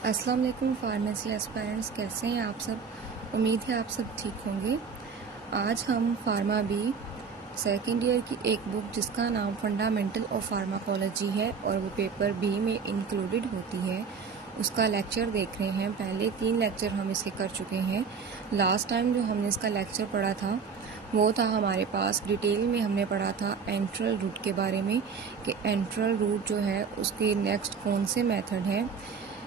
अस्सलाम वालेकुम pharmacy aspirants, कैसे हैं आप सब। उम्मीद है आप सब ठीक होंगे। आज हम फार्मा बी सेकेंड ईयर की एक बुक जिसका नाम फंडामेंटल ऑफ फार्माकोलॉजी है और वो पेपर बी में इंक्लूडेड होती है, उसका लेक्चर देख रहे हैं। पहले 3 लेक्चर हम इसके कर चुके हैं। लास्ट टाइम जो हमने इसका लेक्चर पढ़ा था वो था हमारे पास डिटेल में हमने पढ़ा था एंट्रल रूट के बारे में कि एंट्रल रूट जो है उसके नेक्स्ट कौन से मेथड हैं।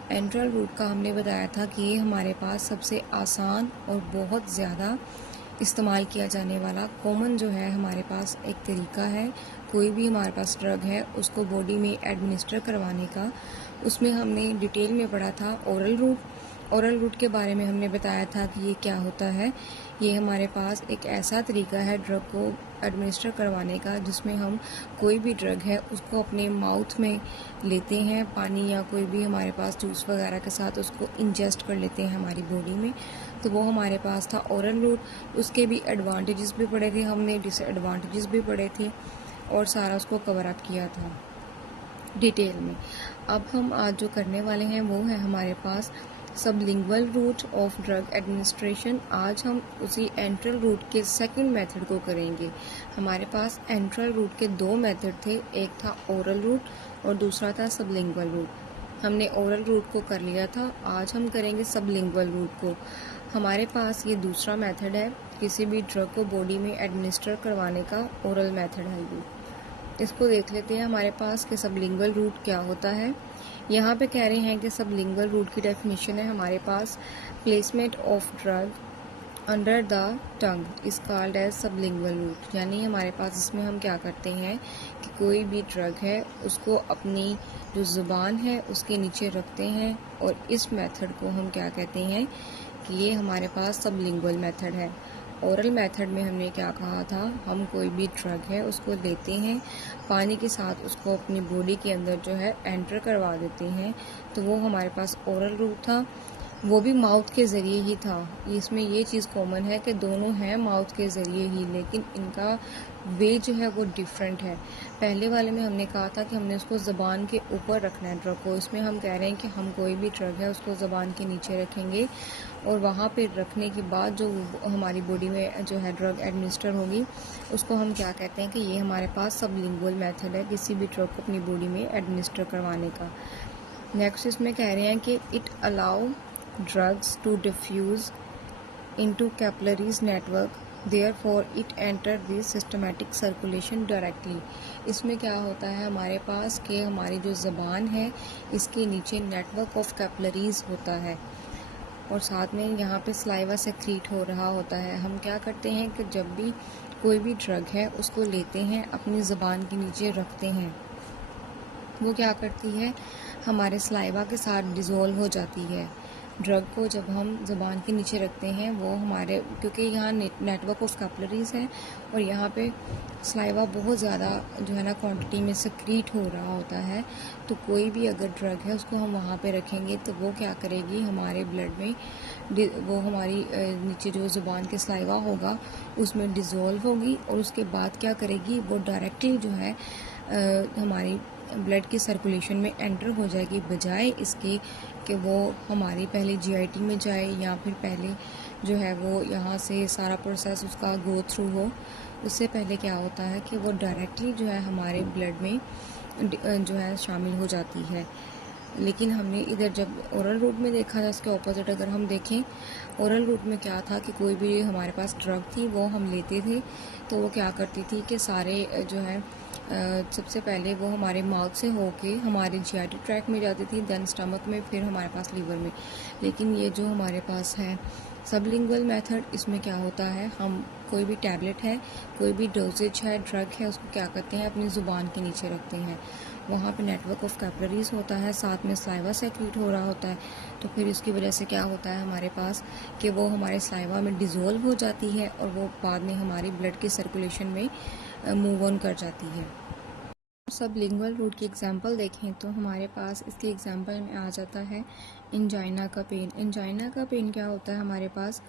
एंट्रल रूट का हमने बताया था कि ये हमारे पास सबसे आसान और बहुत ज़्यादा इस्तेमाल किया जाने वाला कॉमन जो है हमारे पास एक तरीका है। कोई भी हमारे पास ड्रग है उसको बॉडी में एडमिनिस्टर करवाने का। उसमें हमने डिटेल में पढ़ा था ओरल रूट। ओरल रूट के बारे में हमने बताया था कि ये क्या होता है। ये हमारे पास एक ऐसा तरीका है ड्रग को एडमिनिस्टर करवाने का जिसमें हम कोई भी ड्रग है उसको अपने माउथ में लेते हैं, पानी या कोई भी हमारे पास जूस वगैरह के साथ उसको इंजेस्ट कर लेते हैं हमारी बॉडी में। तो वो हमारे पास था ओरल रूट। उसके भी एडवांटेजेस भी पढ़े थे हमने, डिसएडवांटेजेस भी पढ़े थे और सारा उसको कवर अप किया था डिटेल में। अब हम आज जो करने वाले हैं वो है हमारे पास sublingual route of drug administration. आज हम उसी एंट्रल रूट के सेकंड मेथड को करेंगे। हमारे पास एंट्रल रूट के 2 मेथड थे, एक था ओरल रूट और दूसरा था सबलिंगुअल रूट। हमने ओरल रूट को कर लिया था, आज हम करेंगे सबलिंगुअल रूट को। हमारे पास ये दूसरा मेथड है किसी भी ड्रग को बॉडी में एडमिनिस्टर करवाने का, ओरल मेथड है ये। इसको देख लेते हैं हमारे पास कि सबलिंगुअल रूट क्या होता है। यहाँ पे कह रहे हैं कि सबलिंगुअल रूट की डेफिनेशन है हमारे पास placement of drug under the tongue is called as sublingual route. यानी हमारे पास इसमें हम क्या करते हैं कि कोई भी ड्रग है उसको अपनी जो ज़ुबान है उसके नीचे रखते हैं और इस मेथड को हम क्या कहते हैं कि ये हमारे पास सबलिंगुअल मेथड है। ओरल मेथड में हमने क्या कहा था, हम कोई भी ड्रग है उसको लेते हैं, पानी के साथ उसको अपनी बॉडी के अंदर जो है एंटर करवा देते हैं। तो वो हमारे पास ओरल रूट था, वो भी माउथ के ज़रिए ही था। इसमें ये चीज़ कॉमन है कि दोनों हैं माउथ के ज़रिए ही, लेकिन इनका वे जो है वो डिफरेंट है। पहले वाले में हमने कहा था कि हमने उसको ज़बान के ऊपर रखना है ड्रग को। इसमें हम कह रहे हैं कि हम कोई भी ड्रग है उसको ज़बान के नीचे रखेंगे और वहाँ पे रखने के बाद जो हमारी बॉडी में जो है ड्रग एडमिनिस्टर होगी उसको हम क्या कहते हैं कि ये हमारे पास सबलिंगुअल मेथड है किसी भी ड्रग को अपनी बॉडी में एडमिनिस्टर करवाने का। नेक्स्ट इसमें कह रहे हैं कि it allow drugs to diffuse into capillaries network, therefore it enter the systematic circulation directly। इसमें क्या होता है हमारे पास कि हमारी जो ज़बान है इसके नीचे नेटवर्क ऑफ कैपिलरीज होता है और साथ में यहाँ पे सलाइवा सेक्रीट हो रहा होता है। हम क्या करते हैं कि जब भी कोई भी ड्रग है उसको लेते हैं, अपनी ज़बान के नीचे रखते हैं, वो क्या करती है हमारे सलाइवा के साथ डिज़ोल्व हो जाती है। ड्रग को जब हम ज़बान के नीचे रखते हैं वो हमारे, क्योंकि यहाँ नेटवर्क ऑफ कैपिलरीज है और यहाँ पे सलाइवा बहुत ज़्यादा जो है ना क्वांटिटी में सक्रीट हो रहा होता है, तो कोई भी अगर ड्रग है उसको हम वहाँ पे रखेंगे तो वो क्या करेगी हमारे ब्लड में, वो हमारी नीचे जो ज़ुबान के सलाइवा होगा उसमें डिज़ोल्व होगी और उसके बाद क्या करेगी वो डायरेक्टली जो है हमारी ब्लड की सर्कुलेशन में एंटर हो जाएगी, बजाय इसके कि वो हमारी पहले जीआईटी में जाए या फिर पहले जो है वो यहाँ से सारा प्रोसेस उसका गो थ्रू हो। उससे पहले क्या होता है कि वो डायरेक्टली जो है हमारे ब्लड में जो है शामिल हो जाती है। लेकिन हमने इधर जब ओरल रूट में देखा था इसके ऑपोजिट अगर हम देखें, ओरल रूट में क्या था कि कोई भी हमारे पास ड्रग थी वो हम लेते थे तो वो क्या करती थी कि सारे जो है सबसे पहले वो हमारे माउथ से होके हमारे जीआईटी ट्रैक में जाती थी, देन स्टमक में, फिर हमारे पास लीवर में। लेकिन ये जो हमारे पास है सबलिंगुअल मेथड, इसमें क्या होता है हम कोई भी टैबलेट है, कोई भी डोजेज है, ड्रग है, उसको क्या करते हैं अपनी ज़ुबान के नीचे रखते हैं। वहाँ पे नेटवर्क ऑफ कैपिलरीज होता है, साथ में सलाइवा सेक्रीट हो रहा होता है, तो फिर इसकी वजह से क्या होता है हमारे पास कि वो हमारे सलाइवा में डिज़ोल्व हो जाती है और वो बाद में हमारी ब्लड की सर्कुलेशन में मूव ऑन कर जाती है। सबलिंगुअल रूट की एग्जांपल देखें तो हमारे पास इसके एग्जांपल में आ जाता है एंजाइना का पेन। एंजाइना का पेन क्या होता है हमारे पास,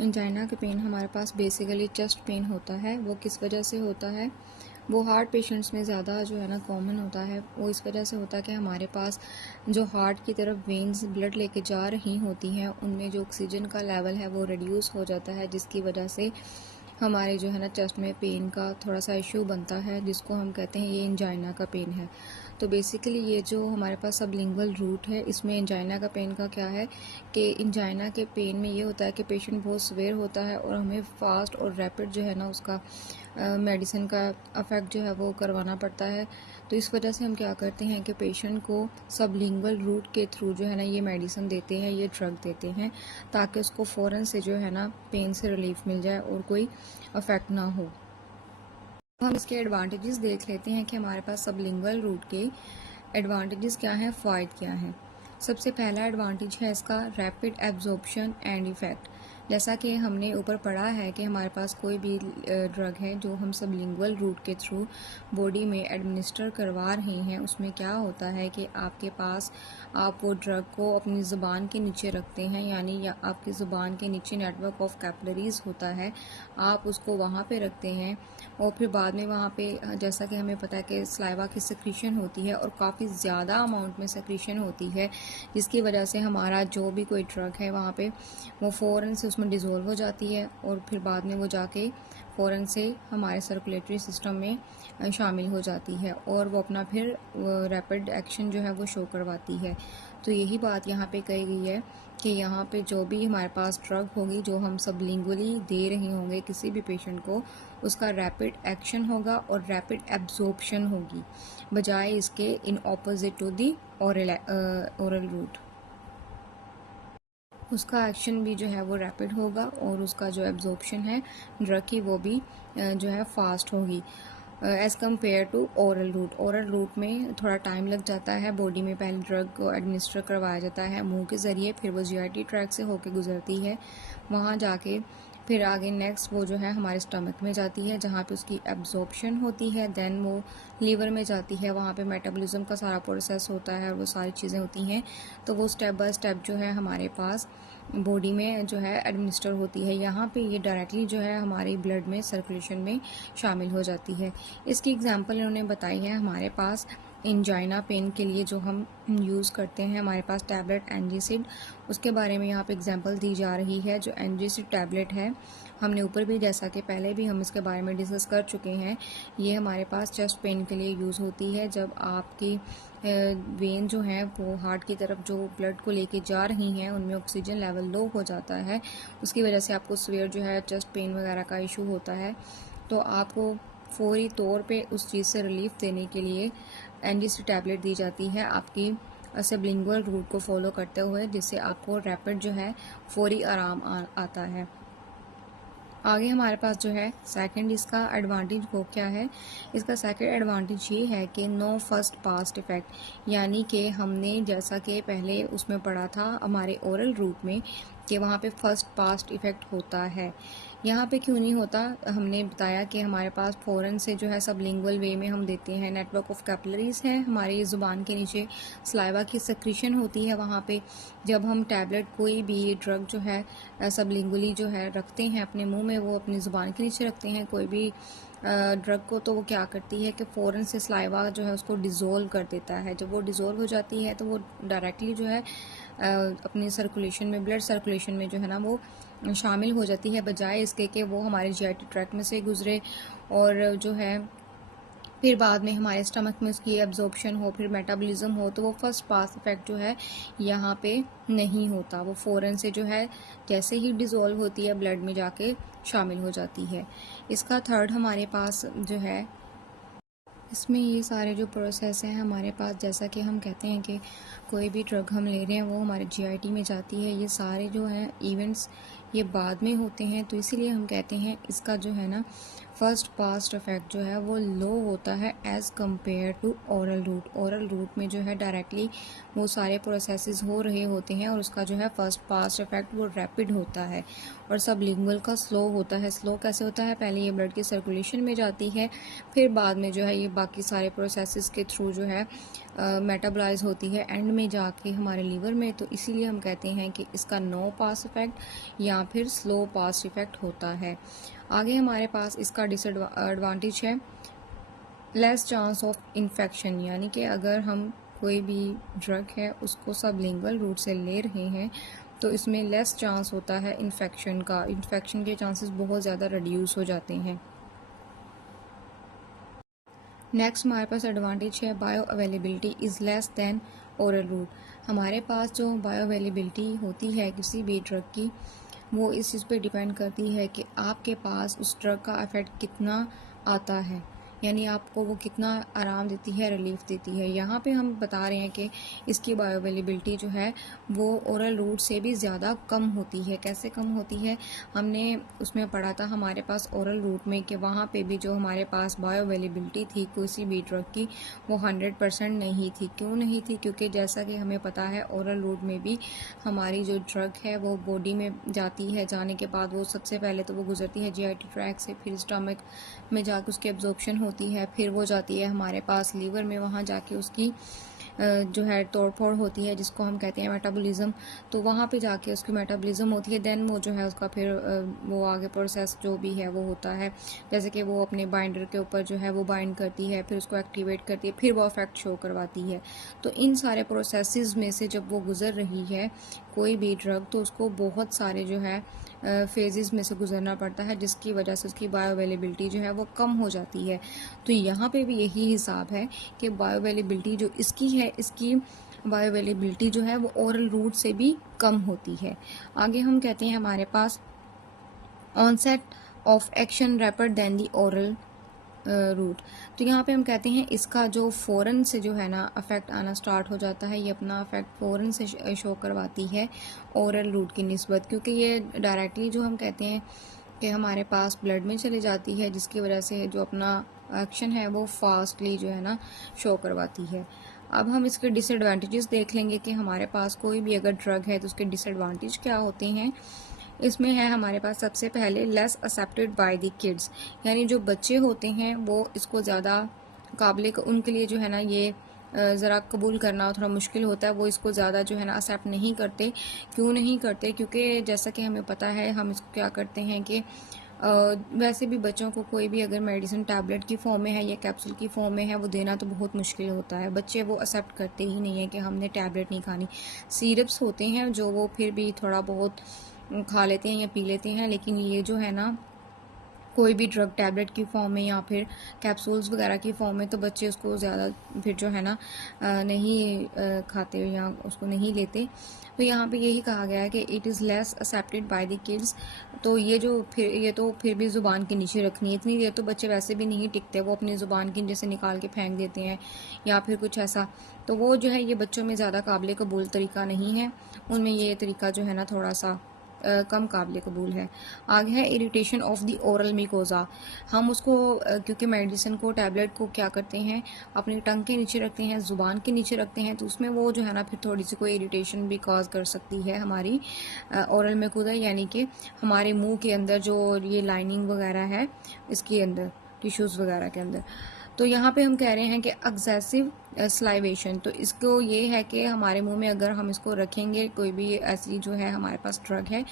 एंजाइना का पेन हमारे पास बेसिकली चेस्ट पेन होता है। वो किस वजह से होता है, वो हार्ट पेशेंट्स में ज़्यादा जो है ना कॉमन होता है। वो इस वजह से होता है कि हमारे पास जो हार्ट की तरफ वेन्स ब्लड लेके जा रही होती हैं उनमें जो ऑक्सीजन का लेवल है वो रिड्यूस हो जाता है, जिसकी वजह से हमारे जो है ना चेस्ट में पेन का थोड़ा सा इशू बनता है, जिसको हम कहते हैं ये एंजाइना का पेन है। तो बेसिकली ये जो हमारे पास सबलिंगुअल रूट है, इसमें एंजाइना का पेन का क्या है कि एंजाइना के पेन में ये होता है कि पेशेंट बहुत सवेयर होता है और हमें फास्ट और रैपिड जो है ना उसका मेडिसिन का अफेक्ट जो है वो करवाना पड़ता है। तो इस वजह से हम क्या करते हैं कि पेशेंट को सबलिंगुअल रूट के थ्रू जो है ना ये मेडिसिन देते हैं, ये ड्रग देते हैं, ताकि उसको फ़ौरन से जो है ना पेन से रिलीफ मिल जाए और कोई अफेक्ट ना हो। हम इसके एडवांटेजेस देख लेते हैं कि हमारे पास सबलिंगुअल रूट के एडवांटेजेस क्या हैं, फ़ायदे क्या हैं। सबसे पहला एडवांटेज है इसका रैपिड एब्जॉर्प्शन एंड इफ़ेक्ट। जैसा कि हमने ऊपर पढ़ा है कि हमारे पास कोई भी ड्रग है जो हम सबलिंगुअल रूट के थ्रू बॉडी में एडमिनिस्टर करवा रहे हैं, उसमें क्या होता है कि आपके पास आप वो ड्रग को अपनी ज़ुबान के नीचे रखते हैं, यानी या आपकी ज़ुबान के नीचे नेटवर्क ऑफ कैपिलरीज होता है, आप उसको वहाँ पे रखते हैं और फिर बाद में वहाँ पे जैसा कि हमें पता है कि सलाइवा की सेक्रीशन होती है और काफ़ी ज़्यादा अमाउंट में सेक्रीशन होती है, जिसकी वजह से हमारा जो भी कोई ड्रग है वहाँ पे वो फ़ौरन से उसमें डिज़ोल्व हो जाती है और फिर बाद में वो जाके फ़ौरन से हमारे सर्कुलेटरी सिस्टम में शामिल हो जाती है और वो अपना फिर रैपिड एक्शन जो है वो शो करवाती है। तो यही बात यहाँ पे कही गई है कि यहाँ पे जो भी हमारे पास ड्रग होगी जो हम सबलिंगुअली दे रहे होंगे किसी भी पेशेंट को, उसका रैपिड एक्शन होगा और रैपिड एब्जॉर्प्शन होगी, बजाय इसके in opposite to the oral route. उसका एक्शन भी जो है वो रैपिड होगा और उसका जो एब्जॉर्प्शन है ड्रग की वो भी जो है फास्ट होगी as compare to oral route. Oral route में थोड़ा टाइम लग जाता है, बॉडी में पहले ड्रग को एडमिनिस्टर करवाया जाता है मुंह के ज़रिए, फिर वो जीआईटी ट्रैक से होके गुजरती है, वहाँ जाके फिर आगे नेक्स्ट वो जो है हमारे स्टमक में जाती है जहाँ पे उसकी एब्जॉर्प्शन होती है, देन वो लीवर में जाती है, वहाँ पे मेटाबॉलिज्म का सारा प्रोसेस होता है और वो सारी चीज़ें होती हैं। तो वो स्टेप बाय स्टेप जो है हमारे पास बॉडी में जो है एडमिनिस्टर होती है, यहाँ पे ये डायरेक्टली जो है हमारी ब्लड में सर्कुलेशन में शामिल हो जाती है। इसकी एग्जांपल इन्होंने बताई है हमारे पास एंजाइना पेन के लिए जो हम यूज़ करते हैं, हमारे पास टैबलेट एंजीसिड, उसके बारे में यहाँ पे एग्जांपल दी जा रही है। जो एंजीसिड टैबलेट है, हमने ऊपर भी जैसा कि पहले भी हम इसके बारे में डिस्कस कर चुके हैं, ये हमारे पास चेस्ट पेन के लिए यूज़ होती है। जब आपकी वेन जो है वो हार्ट की तरफ जो ब्लड को लेके जा रही हैं उनमें ऑक्सीजन लेवल लो हो जाता है, उसकी वजह से आपको सीवियर जो है चेस्ट पेन वगैरह का इशू होता है, तो आपको फौरी तौर पे उस चीज़ से रिलीफ देने के लिए एंजीसिड टैबलेट दी जाती है आपकी सबलिंगुअल रूट को फॉलो करते हुए, जिससे आपको रैपिड जो है फौरी आराम आता है। आगे हमारे पास जो है सेकंड इसका एडवांटेज वो क्या है, इसका सेकंड एडवांटेज ये है कि नो फर्स्ट पास्ट इफ़ेक्ट, यानी कि हमने जैसा कि पहले उसमें पढ़ा था हमारे ओरल रूट में कि वहाँ पे फर्स्ट पास्ट इफ़ेक्ट होता है, यहाँ पे क्यों नहीं होता। हमने बताया कि हमारे पास फ़ौरन से जो है सबलिंगुअल वे में हम देते हैं, नेटवर्क ऑफ कैपिलरीज है हमारी ज़ुबान के नीचे, सलाइवा की सेक्रीशन होती है वहाँ पे। जब हम टैबलेट कोई भी ड्रग जो है सबलिंगुअली जो है रखते हैं अपने मुंह में, वो अपनी ज़ुबान के नीचे रखते हैं कोई भी ड्रग को, तो वो क्या करती है कि फ़ौरन से सलाइवा जो है उसको डिज़ोल्व कर देता है। जब वो डिज़ोल्व हो जाती है तो वो डायरेक्टली जो है अपनी सर्कुलेशन में, ब्लड सर्कुलेशन में जो है ना वो शामिल हो जाती है, बजाय इसके कि वो हमारे जीआईटी ट्रैक में से गुजरे और जो है फिर बाद में हमारे स्टमक में उसकी एब्जॉर्प्शन हो, फिर मेटाबॉलिज्म हो, तो वो फर्स्ट पास इफेक्ट जो है यहाँ पे नहीं होता। वो फ़ौरन से जो है जैसे ही डिज़ोल्व होती है ब्लड में जाके शामिल हो जाती है। इसका थर्ड हमारे पास जो है, इसमें ये सारे जो प्रोसेस हैं हमारे पास, जैसा कि हम कहते हैं कि कोई भी ड्रग हम ले रहे हैं वो हमारे जीआईटी में जाती है, ये सारे जो हैं इवेंट्स ये बाद में होते हैं, तो इसीलिए हम कहते हैं इसका जो है ना फर्स्ट पास्ट इफेक्ट जो है वो लो होता है as compare to oral route. Oral route में जो है डायरेक्टली वो सारे प्रोसेसेस हो रहे होते हैं और उसका जो है फर्स्ट पास्ट इफेक्ट वो रैपिड होता है, और सबलिंगुअल का स्लो होता है। स्लो कैसे होता है, पहले ये ब्लड की सर्कुलेशन में जाती है, फिर बाद में जो है ये बाकी सारे प्रोसेसेस के थ्रू जो है मेटाबोलाइज होती है एंड में जाके हमारे लीवर में। तो इसीलिए हम कहते हैं कि इसका नो पास इफेक्ट या फिर स्लो पास इफेक्ट होता है। आगे हमारे पास इसका डिसएडवांटेज है लेस चांस ऑफ इन्फेक्शन, यानी कि अगर हम कोई भी ड्रग है उसको सबलिंगुअल रूट से ले रहे हैं तो इसमें लेस चांस होता है इन्फेक्शन का, इन्फेक्शन के चांसेस बहुत ज़्यादा रिड्यूस हो जाते हैं। नेक्स्ट हमारे पास एडवांटेज है bio availability is less than oral route. हमारे पास जो बायो अवेलेबिलिटी होती है किसी भी ड्रग की, वो इस चीज़ पे डिपेंड करती है कि आपके पास उस ड्रग का इफ़ेक्ट कितना आता है, यानी आपको वो कितना आराम देती है, रिलीफ देती है। यहाँ पे हम बता रहे हैं कि इसकी बायो अवेलेबिलिटी जो है वो ओरल रूट से भी ज़्यादा कम होती है। कैसे कम होती है, हमने उसमें पढ़ा था हमारे पास ओरल रूट में कि वहाँ पे भी जो हमारे पास बायो अवेलेबिलिटी थी किसी भी ड्रग की वो 100% नहीं थी। क्यों नहीं थी? क्योंकि जैसा कि हमें पता है ओरल रूट में भी हमारी जो ड्रग है वो बॉडी में जाती है, जाने के बाद वो सबसे पहले तो वो गुजरती है जीआईटी ट्रैक से, फिर स्टमक में जाके उसकी एब्जॉर्प्शन होती है, फिर वो जाती है हमारे पास लीवर में, वहाँ जाके उसकी जो है तोड़ फोड़ होती है जिसको हम कहते हैं मेटाबॉलिज्म। तो वहाँ पे जाके उसकी मेटाबॉलिज्म होती है, देन वो जो है उसका फिर वो आगे प्रोसेस जो भी है वो होता है, जैसे कि वो अपने बाइंडर के ऊपर जो है वो बाइंड करती है, फिर उसको एक्टिवेट करती है, फिर वो इफेक्ट शो करवाती है। तो इन सारे प्रोसेसेस में से जब वो गुजर रही है कोई भी ड्रग, तो उसको बहुत सारे जो है फेजेस में से गुजरना पड़ता है, जिसकी वजह से उसकी बायो अवेलेबिलिटी जो है वो कम हो जाती है। तो यहाँ पे भी यही हिसाब है कि बायो अवेलेबिलिटी जो इसकी है, इसकी बायो अवेलेबिलिटी जो है वो ओरल रूट से भी कम होती है। आगे हम कहते हैं हमारे पास onset of action rapid then the oral route. तो यहाँ पे हम कहते हैं इसका जो फ़ौरन से जो है ना अफेक्ट आना स्टार्ट हो जाता है, ये अपना अफेक्ट फ़ौरन से शो करवाती है ओरल रूट की निस्बत, क्योंकि ये डायरेक्टली जो हम कहते हैं कि हमारे पास ब्लड में चली जाती है, जिसकी वजह से जो अपना एक्शन है वो फास्टली जो है ना शो करवाती है। अब हम इसके डिसएडवांटेजेस देख लेंगे कि हमारे पास कोई भी अगर ड्रग है तो उसके डिसएडवांटेज क्या होते हैं। इसमें है हमारे पास सबसे पहले less accepted by the kids, यानी जो बच्चे होते हैं वो इसको ज़्यादा काबिल, उनके लिए जो है ना ये ज़रा कबूल करना थोड़ा मुश्किल होता है, वो इसको ज़्यादा जो है ना एक्सेप्ट नहीं करते। क्यों नहीं करते? क्योंकि जैसा कि हमें पता है हम इसको क्या करते हैं कि वैसे भी बच्चों को कोई भी अगर मेडिसिन टैबलेट की फॉर्म में है या कैप्सूल की फॉर्म में है वो देना तो बहुत मुश्किल होता है, बच्चे वो एक्सेप्ट करते ही नहीं है कि हमने टैबलेट नहीं खानी। सिरप्स होते हैं जो वो फिर भी थोड़ा बहुत खा लेते हैं या पी लेते हैं, लेकिन ये जो है ना कोई भी ड्रग टैबलेट की फॉर्म में या फिर कैप्सूल्स वगैरह की फॉर्म में तो बच्चे उसको ज़्यादा फिर जो है ना नहीं खाते या उसको नहीं लेते। तो यहाँ पे यही कहा गया है कि it is less accepted by the kids. तो ये तो फिर भी ज़ुबान के नीचे रखनी है, इतनी देर तो बच्चे वैसे भी नहीं टिकते, वो अपनी ज़ुबान के नीचे से निकाल के फेंक देते हैं या फिर कुछ ऐसा। तो वो जो है ये बच्चों में ज़्यादा काबिल कबूल तरीका नहीं है, उनमें ये तरीका जो है ना थोड़ा सा कम काबिल कबूल है। आगे है irritation of the oral mucosa. हम उसको क्योंकि मेडिसिन को टैबलेट को क्या करते हैं अपनी टंग के नीचे रखते हैं, ज़ुबान के नीचे रखते हैं, तो उसमें वो जो है ना फिर थोड़ी सी कोई इरिटेशन भी कॉज कर सकती है हमारी ओरल मिकोजा, यानी कि हमारे मुंह के अंदर जो ये लाइनिंग वगैरह है इसके अंदर टिश्यूज़ वगैरह के अंदर। तो यहाँ पे हम कह रहे हैं कि एक्सेसिव स्लाइवेशन, तो इसको ये है कि हमारे मुंह में अगर हम इसको रखेंगे कोई भी ऐसी जो है हमारे पास ड्रग है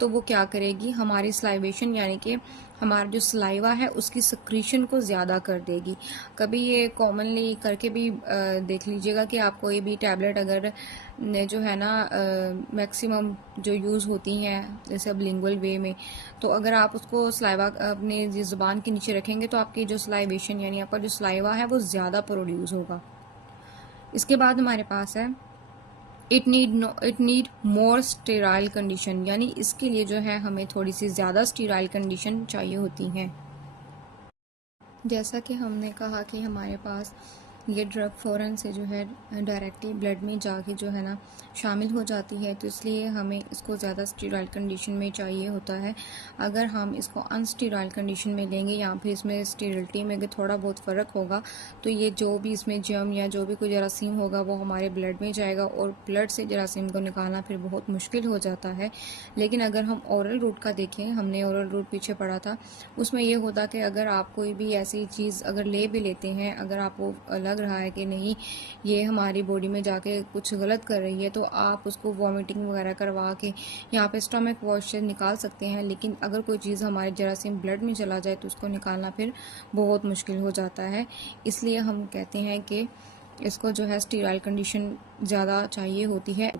तो वो क्या करेगी, हमारी स्लाइवेशन यानी कि हमारा जो सलाइवा है उसकी सक्रीशन को ज़्यादा कर देगी। कभी ये कॉमनली करके भी देख लीजिएगा कि आप कोई भी टैबलेट अगर जो है ना मैक्सिमम जो यूज़ होती हैं जैसे अब लिंगुअल वे में, तो अगर आप उसको सलाइवा अपने ज़ुबान के नीचे रखेंगे तो आपकी जो सलाइवेशन यानी आपका जो सलाइवा है वो ज़्यादा प्रोड्यूस होगा। इसके बाद हमारे पास है it need more sterile condition, यानी इसके लिए जो है हमें थोड़ी सी ज़्यादा स्टेराइल कंडीशन चाहिए होती हैं। जैसा कि हमने कहा कि हमारे पास ये ड्रग फ़ौरन से जो है डायरेक्टली ब्लड में जाके जो है ना शामिल हो जाती है, तो इसलिए हमें इसको ज़्यादा स्टेराइल कंडीशन में चाहिए होता है। अगर हम इसको अनस्टेराइल कंडीशन में लेंगे या फिर इसमें स्टेरिलिटी में अगर थोड़ा बहुत फ़र्क होगा तो ये जो भी इसमें जर्म या जो भी कोई जरासीम होगा वो हमारे ब्लड में जाएगा और ब्लड से जरासीम को निकालना फिर बहुत मुश्किल हो जाता है। लेकिन अगर हम ओरल रूट का देखें, हमने ओरल रूट पीछे पढ़ा था, उसमें ये होता कि अगर आप कोई भी ऐसी चीज़ अगर ले भी लेते हैं, अगर आप वो अलग लग रहा है कि नहीं ये हमारी बॉडी में जाके कुछ गलत कर रही है, तो आप उसको वॉमिटिंग वगैरह करवा के यहाँ पे स्टमक वॉश से निकाल सकते हैं। लेकिन अगर कोई चीज़ हमारे जरासीम ब्लड में चला जाए तो उसको निकालना फिर बहुत मुश्किल हो जाता है। इसलिए हम कहते हैं कि इसको जो है स्टीराइल कंडीशन ज़्यादा चाहिए होती है।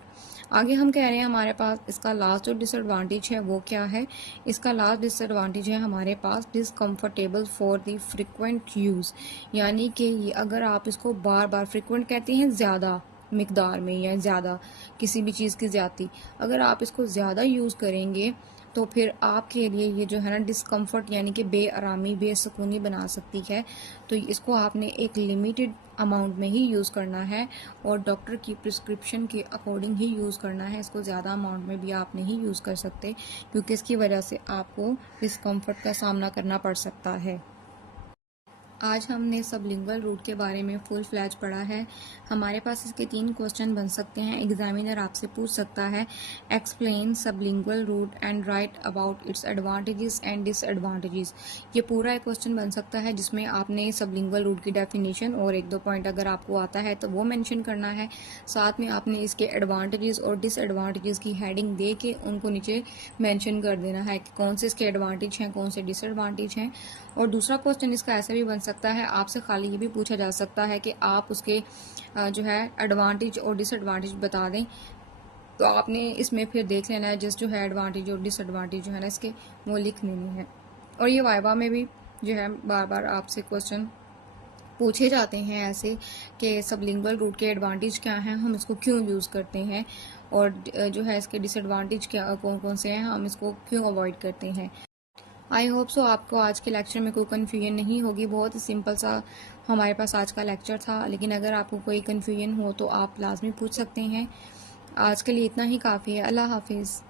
आगे हम कह रहे हैं हमारे पास इसका लास्ट जो डिसएडवांटेज है वो क्या है। इसका लास्ट डिसएडवांटेज है हमारे पास discomfortable for the frequent use, यानी कि अगर आप इसको बार बार, फ्रिक्वेंट कहते हैं ज़्यादा मिकदार में या ज़्यादा किसी भी चीज़ की ज़्यादती, अगर आप इसको ज़्यादा यूज़ करेंगे तो फिर आपके लिए ये जो है ना डिस्कम्फर्ट यानी कि बेआरामी बेसुकूनी बना सकती है। तो इसको आपने एक लिमिटेड अमाउंट में ही यूज़ करना है और डॉक्टर की प्रिस्क्रिप्शन के अकॉर्डिंग ही यूज़ करना है। इसको ज़्यादा अमाउंट में भी आप नहीं यूज़ कर सकते क्योंकि इसकी वजह से आपको डिस्कम्फर्ट का सामना करना पड़ सकता है। आज हमने सबलिंगुअल रूट के बारे में फुल फ्लैज पढ़ा है। हमारे पास इसके 3 क्वेश्चन बन सकते हैं। एग्जामिनर आपसे पूछ सकता है explain sublingual route and right about its advantages and disadvantages. ये पूरा एक क्वेश्चन बन सकता है जिसमें आपने सबलिंगुअल रूट की डेफिनेशन और 1-2 पॉइंट अगर आपको आता है तो वो मेंशन करना है। साथ में आपने इसके एडवांटेजेस और डिसएडवांटेजेस की हेडिंग दे के उनको नीचे मेंशन कर देना है कि कौन से इसके एडवांटेज हैं, कौन से डिसएडवांटेज हैं। और दूसरा क्वेश्चन इसका ऐसा भी बन सकता है, आपसे खाली ये भी पूछा जा सकता है कि आप उसके जो है एडवांटेज और डिसएडवांटेज बता दें। तो आपने इसमें फिर देख लेना है जस्ट जो है एडवांटेज और डिसएडवांटेज जो है ना इसके वो लिख लेनी है। और ये वाइवा में भी जो है बार बार आपसे क्वेश्चन पूछे जाते हैं ऐसे कि सबलिंगुअल रूट के एडवांटेज क्या हैं, हम इसको क्यों यूज़ करते हैं, और जो है इसके डिसएडवांटेज क्या कौन कौन से हैं, हम इसको क्यों अवॉइड करते हैं। आई होप सो आपको आज के लेक्चर में कोई कन्फ्यूजन नहीं होगी। बहुत ही सिंपल सा हमारे पास आज का लेक्चर था, लेकिन अगर आपको कोई कन्फ्यूजन हो तो आप लाजमी पूछ सकते हैं। आज के लिए इतना ही काफ़ी है। अल्लाह हाफिज़।